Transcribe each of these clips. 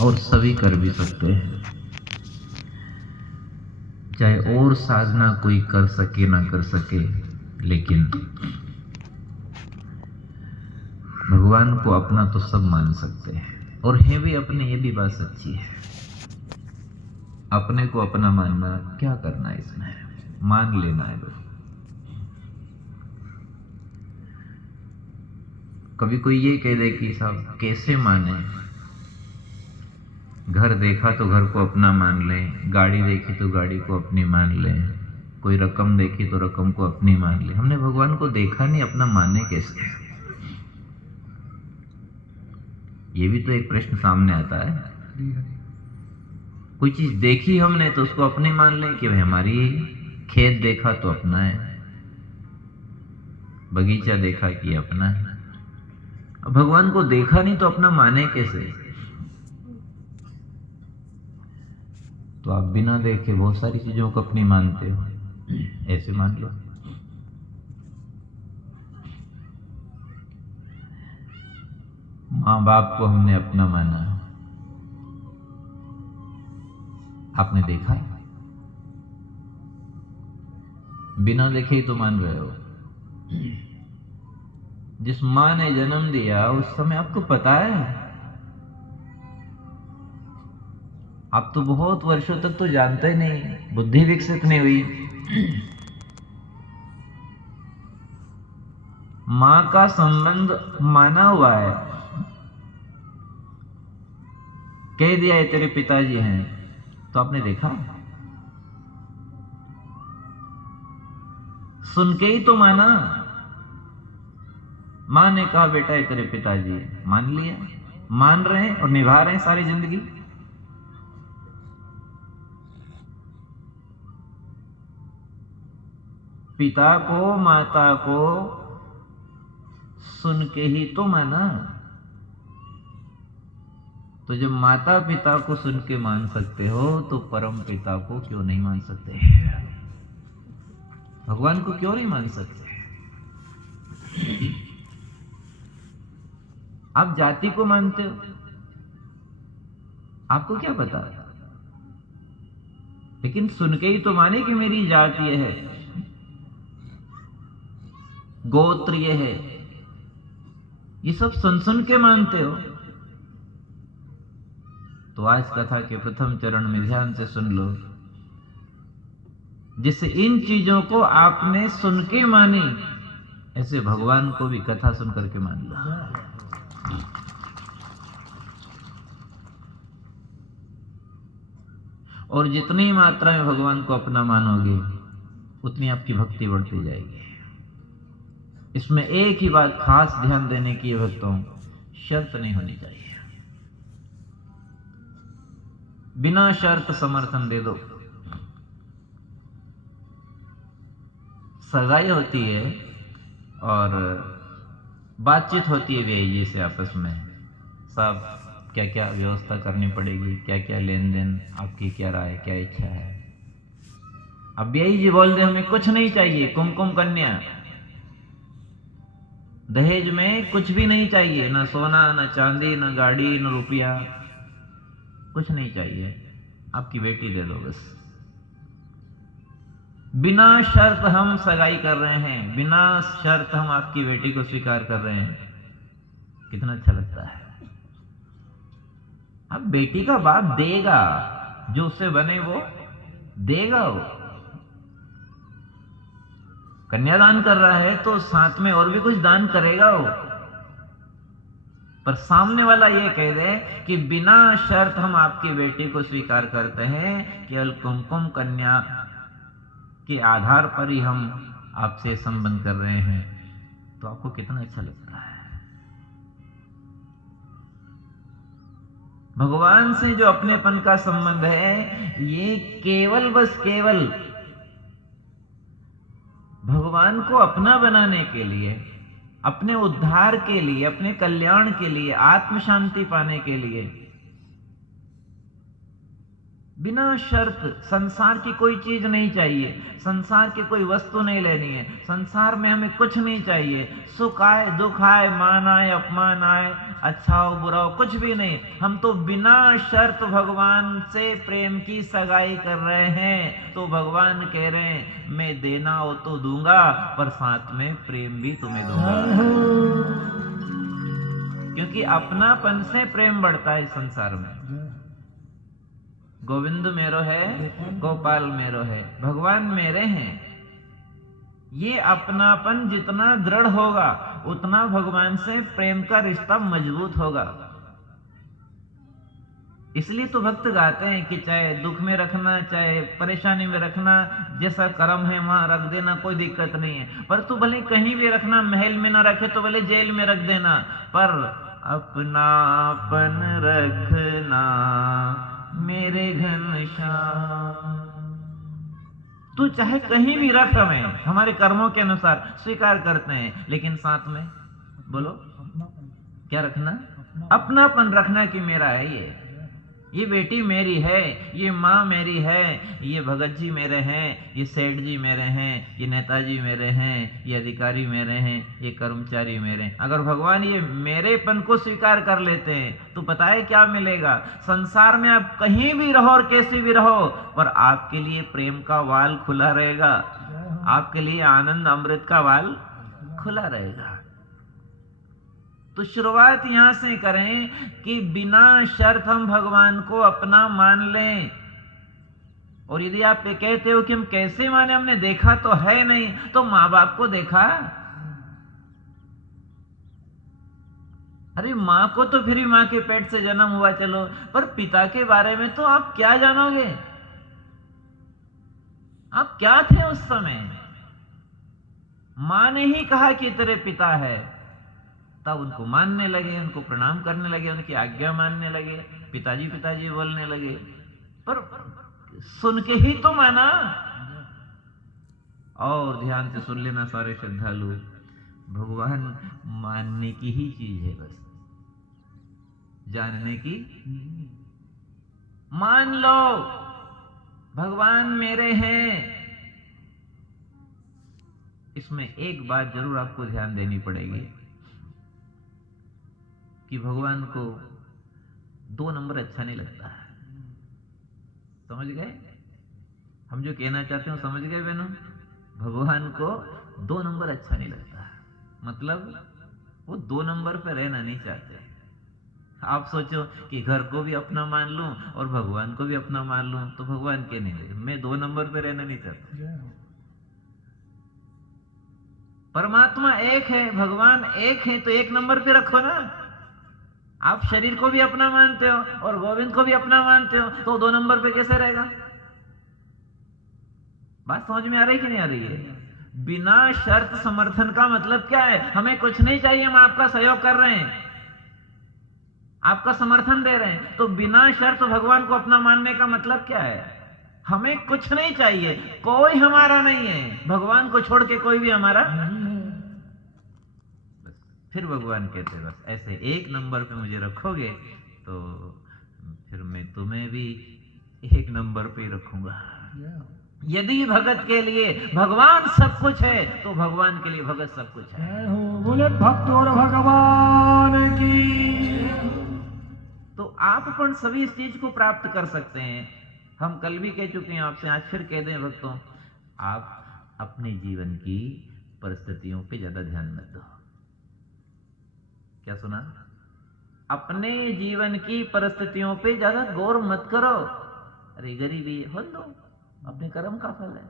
और सभी कर भी सकते हैं, चाहे और साधना कोई कर सके ना कर सके, लेकिन भगवान को अपना तो सब मान सकते हैं। और है भी अपने, ये भी बात सच्ची है। अपने को अपना मानना क्या करना है, इसमें मान लेना है। बस कभी कोई ये कह दे कि साहब कैसे माने, घर देखा तो घर को अपना मान लें, गाड़ी देखी तो गाड़ी को अपनी मान लें, कोई रकम देखी तो रकम को अपनी मान ले। हमने भगवान को देखा नहीं, अपना माने कैसे? ये भी तो एक प्रश्न सामने आता है। कोई चीज देखी हमने तो उसको अपनी मान लें कि भाई हमारी, खेत देखा तो अपना है, बगीचा देखा कि अपना है। अब भगवान को देखा नहीं तो अपना माने कैसे? तो आप बिना देखे बहुत सारी चीजों को अपनी मानते हो, ऐसे मान लो। माँ बाप को हमने अपना माना, आपने देखा? बिना देखे ही तो मान रहे हो। जिस माँ ने जन्म दिया उस समय आपको पता है, आप तो बहुत वर्षों तक तो जानते ही नहीं, बुद्धि विकसित नहीं हुई। मां का संबंध माना हुआ है, कह दिया है तेरे पिताजी हैं, तो आपने देखा? सुन के ही तो माना। मां ने कहा बेटा ये तेरे पिताजी, मान लिया, मान रहे हैं और निभा रहे हैं सारी जिंदगी। पिता को माता को सुन के ही तो माना। तो जब माता पिता को सुन के मान सकते हो तो परम पिता को क्यों नहीं मान सकते? भगवान को क्यों नहीं मान सकते? आप जाति को मानते हो, आपको क्या पता, लेकिन सुन के ही तो माने कि मेरी जाति ये है, गोत्र ये है, ये सब सुन सुन के मानते हो। तो आज कथा के प्रथम चरण में ध्यान से सुन लो, जिससे इन चीजों को आपने सुन के मानी, ऐसे भगवान को भी कथा सुन करके मान लो। और जितनी मात्रा में भगवान को अपना मानोगे उतनी आपकी भक्ति बढ़ती जाएगी। इसमें एक ही बात खास ध्यान देने की है भक्तों, शर्त नहीं होनी चाहिए। बिना शर्त समर्थन दे दो। सगाई होती है और बातचीत होती है व्यय जी से आपस में, सब क्या क्या व्यवस्था करनी पड़ेगी, क्या क्या लेन देन, आपकी क्या राय, क्या इच्छा है। अब व्यय जी बोल दे हमें कुछ नहीं चाहिए, कुमकुम कन्या, दहेज में कुछ भी नहीं चाहिए, ना सोना ना चांदी ना गाड़ी ना रुपया, कुछ नहीं चाहिए, आपकी बेटी दे दो बस। बिना शर्त हम सगाई कर रहे हैं, बिना शर्त हम आपकी बेटी को स्वीकार कर रहे हैं, कितना अच्छा लगता है। अब बेटी का बाप देगा, जो उससे बने वो देगा। वो कन्यादान कर रहा है तो साथ में और भी कुछ दान करेगा वो, पर सामने वाला ये कह दे कि बिना शर्त हम आपकी बेटी को स्वीकार करते हैं, केवल कुमकुम कन्या के आधार पर ही हम आपसे संबंध कर रहे हैं, तो आपको कितना अच्छा लगता है। भगवान से जो अपनेपन का संबंध है, ये केवल बस केवल भगवान को अपना बनाने के लिए, अपने उद्धार के लिए, अपने कल्याण के लिए, आत्म शांति पाने के लिए, बिना शर्त संसार की कोई चीज नहीं चाहिए, संसार की कोई वस्तु नहीं लेनी है, संसार में हमें कुछ नहीं चाहिए। सुख आए दुख आए, मान आए अपमान आए, अच्छा हो बुरा हो, कुछ भी नहीं। हम तो बिना शर्त भगवान से प्रेम की सगाई कर रहे हैं। तो भगवान कह रहे हैं मैं देना हो तो दूंगा, पर साथ में प्रेम भी तुम्हें दूंगा, क्योंकि अपनापन से प्रेम बढ़ता है संसार में। गोविंद मेरो है, गोपाल मेरो है, भगवान मेरे हैं। ये अपनापन जितना दृढ़ होगा उतना भगवान से प्रेम का रिश्ता मजबूत होगा। इसलिए तो भक्त गाते हैं कि चाहे दुख में रखना, चाहे परेशानी में रखना, जैसा कर्म है वहां रख देना, कोई दिक्कत नहीं है। पर तू भले कहीं भी रखना, महल में ना रखे तो भले जेल में रख देना, पर अपनापन रखना मेरे घनश्याम। तू चाहे कहीं भी रख, हमें हमारे कर्मों के अनुसार स्वीकार करते हैं, लेकिन साथ में बोलो क्या रखना? अपनापन रखना कि मेरा है ये बेटी मेरी है, ये माँ मेरी है, ये भगत जी मेरे हैं, ये सेठ जी मेरे हैं, ये नेताजी मेरे हैं, ये अधिकारी मेरे हैं, ये कर्मचारी मेरे हैं। अगर भगवान ये मेरेपन को स्वीकार कर लेते हैं तो पता है क्या मिलेगा? संसार में आप कहीं भी रहो और कैसे भी रहो, पर आपके लिए प्रेम का वाल खुला रहेगा, आपके लिए आनंद अमृत का वाल खुला रहेगा। तो शुरुआत यहां से करें कि बिना शर्त हम भगवान को अपना मान लें। और यदि आप ये कहते हो कि हम कैसे माने, हमने देखा तो है नहीं, तो मां बाप को देखा? अरे मां को तो फिर भी मां के पेट से जन्म हुआ चलो, पर पिता के बारे में तो आप क्या जानोगे? आप क्या थे उस समय? मां ने ही कहा कि तेरे पिता है, तब उनको मानने लगे, उनको प्रणाम करने लगे, उनकी आज्ञा मानने लगे, पिताजी पिताजी बोलने लगे। पर सुन के ही तो माना। और ध्यान से सुन लेना सारे श्रद्धालु, भगवान मानने की ही चीज है, बस जानने की। मान लो भगवान मेरे हैं। इसमें एक बात जरूर आपको ध्यान देनी पड़ेगी कि भगवान को 2 नंबर अच्छा नहीं लगता है। समझ गए? हम जो कहना चाहते हैं समझ गए बहनों? भगवान को 2 नंबर अच्छा नहीं लगता, मतलब वो 2 नंबर पे रहना नहीं चाहते। आप सोचो कि घर को भी अपना मान लूं और भगवान को भी अपना मान लूं, तो भगवान के नहीं, मैं 2 नंबर पे रहना नहीं चाहता। परमात्मा एक है, भगवान एक है, तो 1 नंबर पे रखो ना। आप शरीर को भी अपना मानते हो और गोविंद को भी अपना मानते हो, तो 2 नंबर पे कैसे रहेगा? बात समझ में आ रही कि नहीं आ रही है? बिना शर्त समर्थन का मतलब क्या है? हमें कुछ नहीं चाहिए, हम आपका सहयोग कर रहे हैं, आपका समर्थन दे रहे हैं, तो बिना शर्त भगवान को अपना मानने का मतलब क्या है? हमें कुछ नहीं चाहिए, कोई हमारा नहीं है, भगवान को छोड़ के कोई भी हमारा। बस फिर भगवान कहते हैं बस ऐसे 1 नंबर पे मुझे रखोगे तो फिर मैं तुम्हें भी 1 नंबर पे रखूंगा। यदि भगत के लिए भगवान सब कुछ है तो भगवान के लिए भगत सब कुछ है। बोले भक्त और भगवान की। तो आप अपन सभी इस चीज को प्राप्त कर सकते हैं। हम कल भी कह चुके हैं आपसे, आज फिर कह दें भक्तों, आप अपने जीवन की परिस्थितियों पे ज्यादा ध्यान मत दो। क्या सुना? अपने जीवन की परिस्थितियों पे ज्यादा गौर मत करो। अरे गरीबी है, होने दो, अपने कर्म का फल है।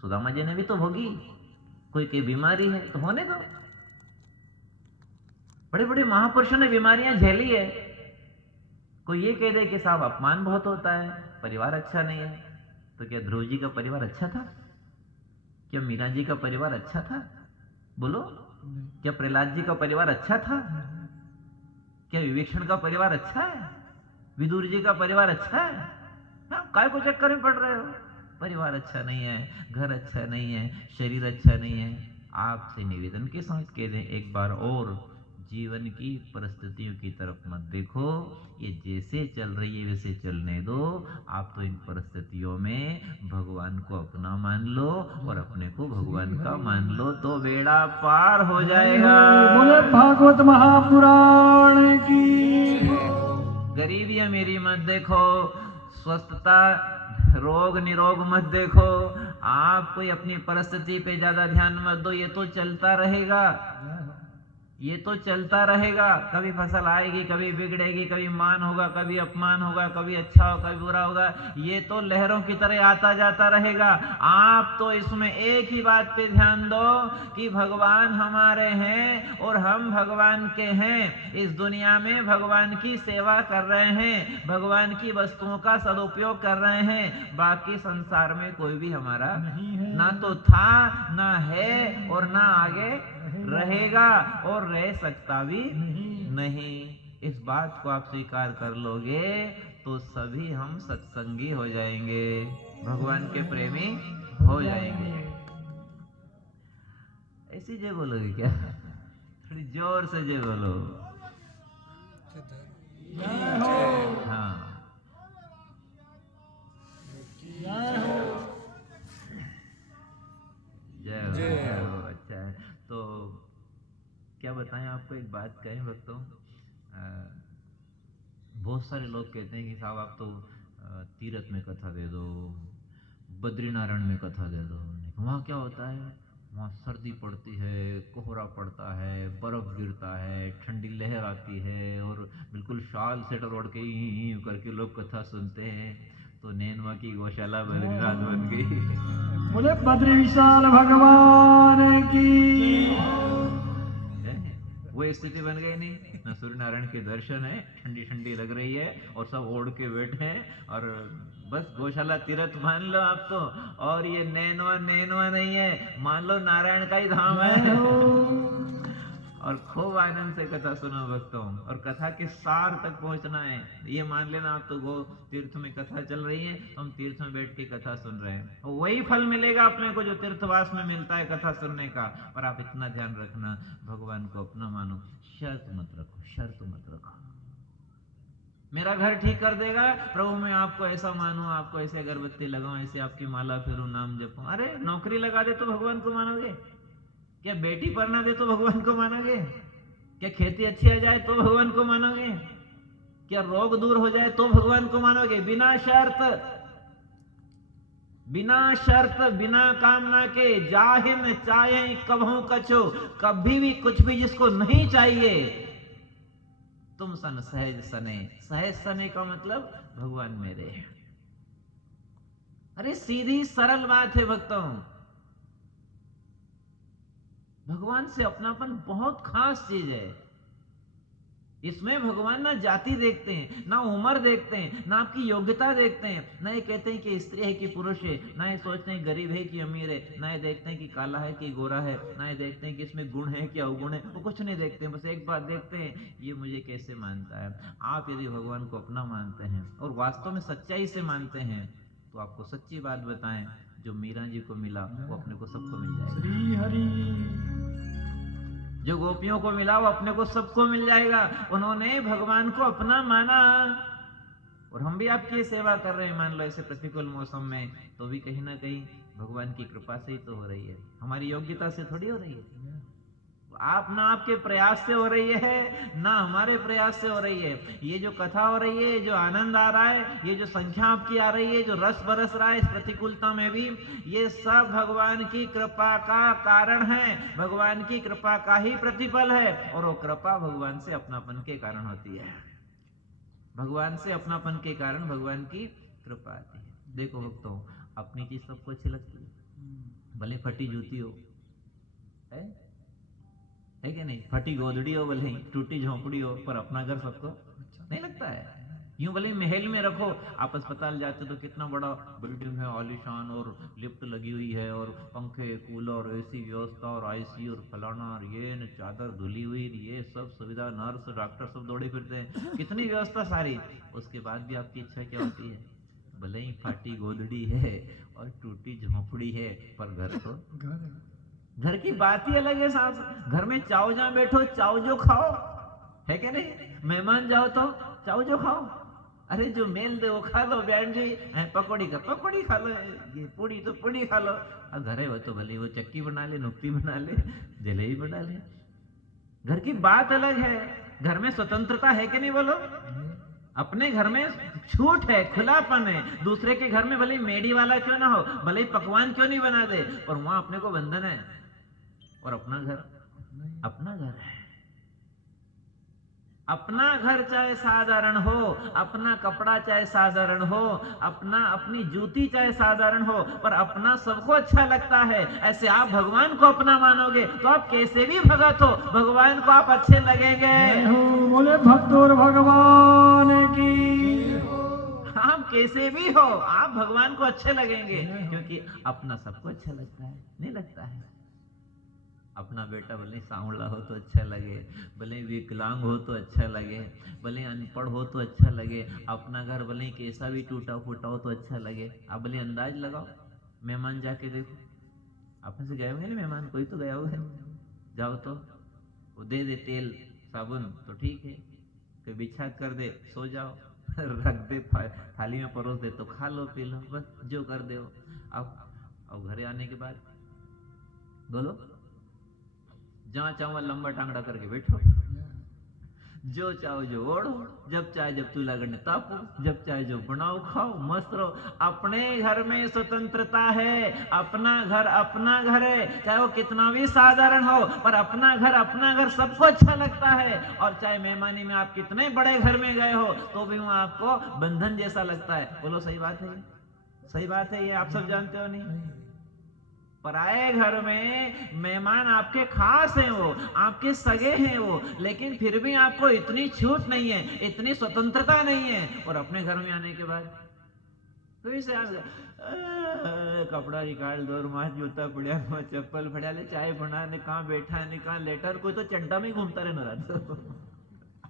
सुदामा जी ने भी तो भोगी, कोई की बीमारी है तो होने दो। बड़े बड़े महापुरुषों ने बीमारियां झेली है। कोई ये कह दे कि साहब अपमान बहुत होता है, परिवार अच्छा नहीं है, तो क्या ध्रुव जी का परिवार अच्छा था? क्या मीरा जी का परिवार अच्छा था? बोलो, क्या प्रहलाद जी का परिवार अच्छा था? क्या विवेक्षण का परिवार अच्छा है? विदुर जी का परिवार अच्छा है? काय को चक्कर में पड़ रहे हो? परिवार अच्छा नहीं है, घर अच्छा नहीं है, शरीर अच्छा नहीं है। आपसे निवेदन के साथ कह दें, एक बार और जीवन की परिस्थितियों की तरफ मत देखो, ये जैसे चल रही है वैसे चलने दो। आप तो इन परिस्थितियों में भगवान को अपना मान लो और अपने को भगवान का मान लो, तो बेड़ा पार हो जाएगा। बोले भागवत महापुराण की। गरीबी अमीरी मत देखो, स्वस्थता रोग निरोग मत देखो, आप कोई अपनी परिस्थिति पे ज्यादा ध्यान मत दो। ये तो चलता रहेगा, ये तो चलता रहेगा। कभी फसल आएगी, कभी बिगड़ेगी, कभी मान होगा, कभी अपमान होगा, कभी अच्छा होगा, कभी बुरा होगा। ये तो लहरों की तरह आता जाता रहेगा। आप तो इसमें एक ही बात पे ध्यान दो कि भगवान हमारे हैं और हम भगवान के हैं। इस दुनिया में भगवान की सेवा कर रहे हैं, भगवान की वस्तुओं का सदुपयोग कर रहे हैं। बाकी संसार में कोई भी हमारा नहीं है, ना तो था, ना है और ना आगे रहेगा और रह सकता भी नहीं। इस बात को आप स्वीकार कर लोगे तो सभी हम सत्संगी हो जाएंगे, भगवान के प्रेमी हो जाएंगे। ऐसी जय बोलोगे क्या? थोड़ी जोर से जय बोलो। हाँ, जय हो। अच्छा है, तो क्या बताएं आपको, एक बात कहें भक्तों, बहुत सारे लोग कहते हैं कि साहब आप तो तीरथ में कथा दे दो, बद्रीनारायण में कथा दे दो। वहाँ क्या होता है? वहाँ सर्दी पड़ती है, कोहरा पड़ता है, बर्फ गिरता है, ठंडी लहर आती है और बिल्कुल शाल स्वेटर ओढ़ के ही करके लोग कथा सुनते हैं। तो नैनवा की गौशाला बद्रीनाथ बन गई। बोले बद्री विशाल भगवान की। वो स्थिति बन गई नहीं, न सूर्य नारायण के दर्शन है, ठंडी ठंडी लग रही है और सब ओढ़ के बैठे हैं और बस गौशाला तीर्थ मान लो आप तो। और ये नैनवा नैनवा नहीं है, मान लो नारायण का ही धाम है। और खूब आनंद से कथा सुनो भक्तों, और कथा के सार तक पहुंचना है। ये मान लेना आप तो गो तीर्थ में कथा चल रही है तो हम तीर्थ में बैठ के कथा सुन रहे हैं, और वही फल मिलेगा अपने को जो तीर्थवास में मिलता है कथा सुनने का। पर आप इतना ध्यान रखना, भगवान को अपना मानो, शर्त मत रखो, शर्त मत रखो। मेरा घर ठीक कर देगा प्रभु, मैं आपको ऐसा मानूं, आपको ऐसे अगरबत्ती लगाऊं, ऐसे आपकी माला फेरूं, नाम जपूं। अरे नौकरी लगा दे तो भगवान को मानोगे क्या? बेटी परना दे तो भगवान को मानोगे क्या? खेती अच्छी आ जाए तो भगवान को मानोगे क्या? रोग दूर हो जाए तो भगवान को मानोगे? बिना शर्त, बिना शर्त, बिना कामना के, जाहिन चाहे कभू कछो, कभी भी कुछ भी जिसको नहीं चाहिए, तुम सन सहज सने। सहज सने का मतलब भगवान मेरे हैं। अरे सीधी सरल बात है भक्तों, भगवान से अपनापन बहुत खास चीज है। इसमें भगवान ना जाति देखते हैं, ना उम्र देखते हैं, ना आपकी योग्यता देखते हैं, ना ये कहते हैं कि स्त्री है कि पुरुष है, ना ये सोचते हैं गरीब है कि अमीर है, ना ये देखते हैं कि काला है कि गोरा है, ना ये देखते हैं कि इसमें गुण है कि अवगुण है। वो कुछ नहीं देखते हैं, बस एक बात देखते हैं, ये मुझे कैसे मानता है। आप यदि भगवान को अपना मानते हैं और वास्तव में सच्चाई से मानते हैं तो आपको सच्ची बात बताएं, जो मीरा जी को मिला वो अपने को सबको मिल जाएगा। श्री हरि। जो गोपियों को मिला वो अपने को सबको मिल जाएगा। उन्होंने भगवान को अपना माना, और हम भी आपकी सेवा कर रहे हैं, मान लो ऐसे प्रतिकूल मौसम में, तो भी कहीं ना कहीं भगवान की कृपा से ही तो हो रही है, हमारी योग्यता से थोड़ी हो रही है। आप ना आपके प्रयास से हो रही है, ना हमारे प्रयास से हो रही है। ये जो कथा हो रही है, जो आनंद आ रहा है, ये जो संख्या आपकी आ रही है, जो रस बरस रहा है इस प्रतिकूलता में भी, ये सब भगवान की कृपा का कारण है, भगवान की कृपा का ही प्रतिफल है। और वो कृपा भगवान से अपनापन के कारण होती है, भगवान से अपनापन के कारण भगवान की कृपा आती है। देखो भक्तों, अपनी चीज सबको अच्छी लगती है, भले फटी जूती हो, है कि नहीं? फटी गोदड़ी हो, भले टूटी झोंपड़ी हो, पर अपना घर सबको नहीं लगता है। यूं भले महल में रखो, आप अस्पताल जाते तो कितना बड़ा बिल्डिंग है आलीशान, और लिफ्ट लगी हुई है, और पंखे, कूलर, एसी व्यवस्था, और आईसीयू, और फलाना, और ये न चादर धुली हुई, ये सब सुविधा, नर्स डॉक्टर सब दौड़े फिरते हैं, कितनी व्यवस्था सारी। उसके बाद भी आपकी इच्छा क्या होती है? भले ही फाटी गोदड़ी है और टूटी झोंपड़ी है, पर घर तो घर है। घर की बात ही अलग है साहब। घर में चाओ जहां बैठो चाओ जो खाओ, है कि नहीं? मेहमान जाओ तो चाओ जो खाओ। अरे जो मेल दे वो खा लो, बहन जी पकौड़ी का पकौड़ी खा लो, ये पूड़ी तो पूड़ी खा लो। अब घर है वो तो भले वो चक्की बना ले, नुक्ती बना ले, जलेबी बना ले। घर की बात अलग है। घर में स्वतंत्रता है कि नहीं बोलो? अपने घर में छूट है, खुलापन है। दूसरे के घर में भले मेडी वाला क्यों ना हो, भले पकवान क्यों नहीं बना दे, पर वहां अपने को बंधन है। और अपना घर अपना घर है। अपना घर चाहे साधारण हो, अपना कपड़ा चाहे साधारण हो, अपनी जूती चाहे साधारण हो, पर अपना सबको अच्छा लगता है। ऐसे आप भगवान को अपना मानोगे तो आप कैसे भी भगत हो, भगवान को आप अच्छे लगेंगे। बोले भक्त और भगवान की। आप कैसे भी हो आप भगवान को अच्छे लगेंगे, क्योंकि अपना सबको अच्छा लगता है, नहीं लगता है? अपना बेटा भले सांवला हो तो अच्छा लगे, भले विकलांग हो तो अच्छा लगे, भले अनपढ़ हो तो अच्छा लगे, अपना घर भले कैसा भी टूटा फूटा हो तो अच्छा लगे। आप भले अंदाज लगाओ, मेहमान जाके देखो, आप में से गए होंगे ना मेहमान, कोई तो गया होगा, जाओ तो वो दे दे तेल साबुन तो ठीक है, कोई बिछा कर दे सो जाओ, रख दे थाली में परोस दे तो खा लो पी लो, बस जो कर दे। अब घरे आने के बाद बोलो, जहां चाहो लंबा टांगड़ा करके बैठो, जो चाहो जो ओढ़ो, जब चाहे जब चूल्हा गढ़ने तापो, जब चाहे जो बनाओ खाओ, मस्त रहो। अपने घर में स्वतंत्रता है। अपना घर है, चाहे वो कितना भी साधारण हो, पर अपना घर सबको अच्छा लगता है। और चाहे मेहमानी में आप कितने बड़े घर में गए हो तो भी वहां आपको बंधन जैसा लगता है। बोलो सही बात है? सही बात है ये, आप सब जानते हो नहीं? पराए घर में मेहमान आपके खास हैं, वो आपके सगे हैं वो, लेकिन फिर भी आपको इतनी छूट नहीं है, इतनी स्वतंत्रता नहीं है। और अपने घर में आने के बाद फिर से कपड़ा निकाल दो, रुमाल जूता पड़ा, चप्पल पड़ा ले, चाय बना ने, कहाँ बैठा ने, कहाँ लेटा, कोई तो चड्डा में घूमता रहना रात।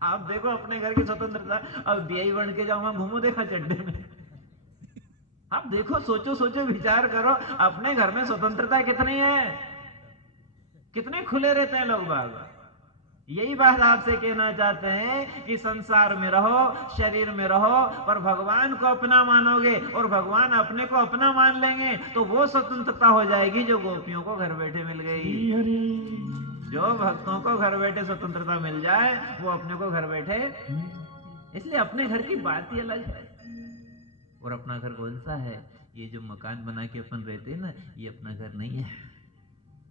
आप देखो अपने घर की स्वतंत्रता। अब बियाई बन के जाओ, वहां घूमो, देखा चड्डे में। आप देखो, सोचो विचार करो, अपने घर में स्वतंत्रता कितनी है, कितने खुले रहते हैं लोग बाग। यही बात आपसे कहना चाहते हैं कि संसार में रहो, शरीर में रहो, पर भगवान को अपना मानोगे और भगवान अपने को अपना मान लेंगे तो वो स्वतंत्रता हो जाएगी जो गोपियों को घर बैठे मिल गई। जो भक्तों को घर बैठे स्वतंत्रता मिल जाए वो अपने को घर बैठे। इसलिए अपने घर की बात ही अलग है। और अपना घर कौन सा है? ये जो मकान बना के अपन रहते हैं ना, ये अपना घर नहीं है।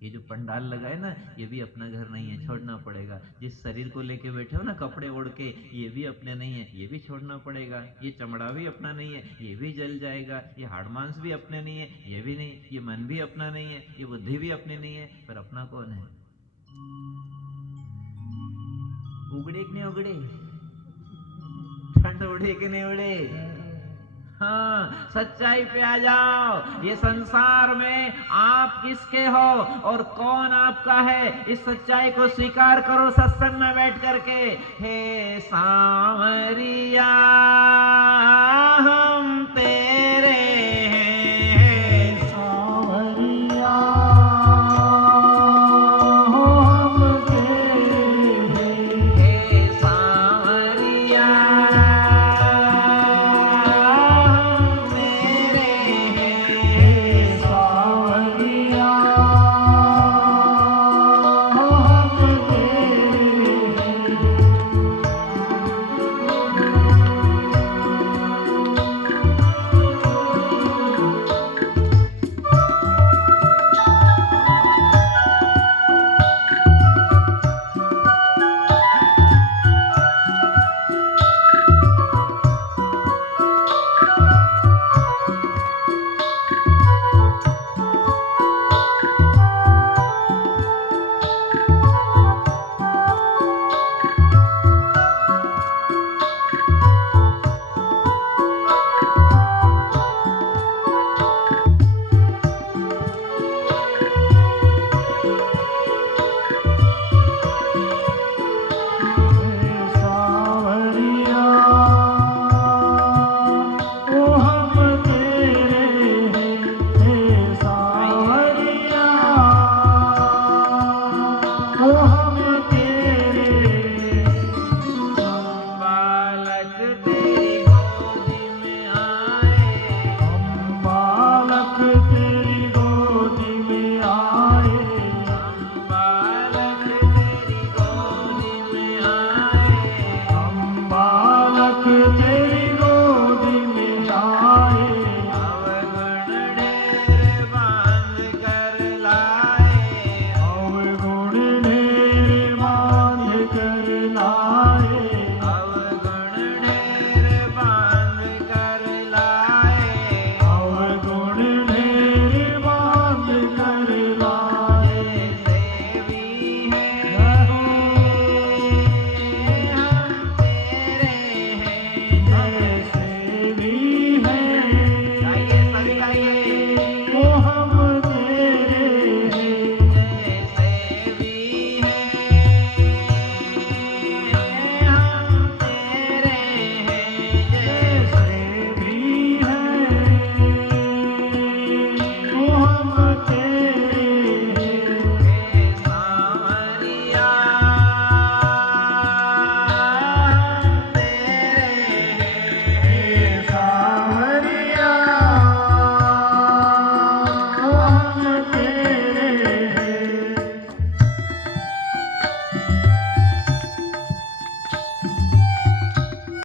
ये जो पंडाल लगाए ना, ये भी अपना घर नहीं है, छोड़ना पड़ेगा। जिस शरीर को लेके बैठे हो ना कपड़े ओढ़ के, ये भी अपने नहीं है, ये भी छोड़ना पड़ेगा। ये चमड़ा भी अपना नहीं है, ये भी जल जाएगा। ये हाड़ मांस भी अपने नहीं है, ये भी नहीं। ये मन भी अपना नहीं है, ये बुद्धि भी अपनी नहीं है। पर अपना कौन है? उगड़े कि नहीं उगड़े? ठंड उड़े कि नहीं उड़े? हाँ, सच्चाई पे आ जाओ। ये संसार में आप किसके हो और कौन आपका है, इस सच्चाई को स्वीकार करो सत्संग में बैठ करके। हे सांवरिया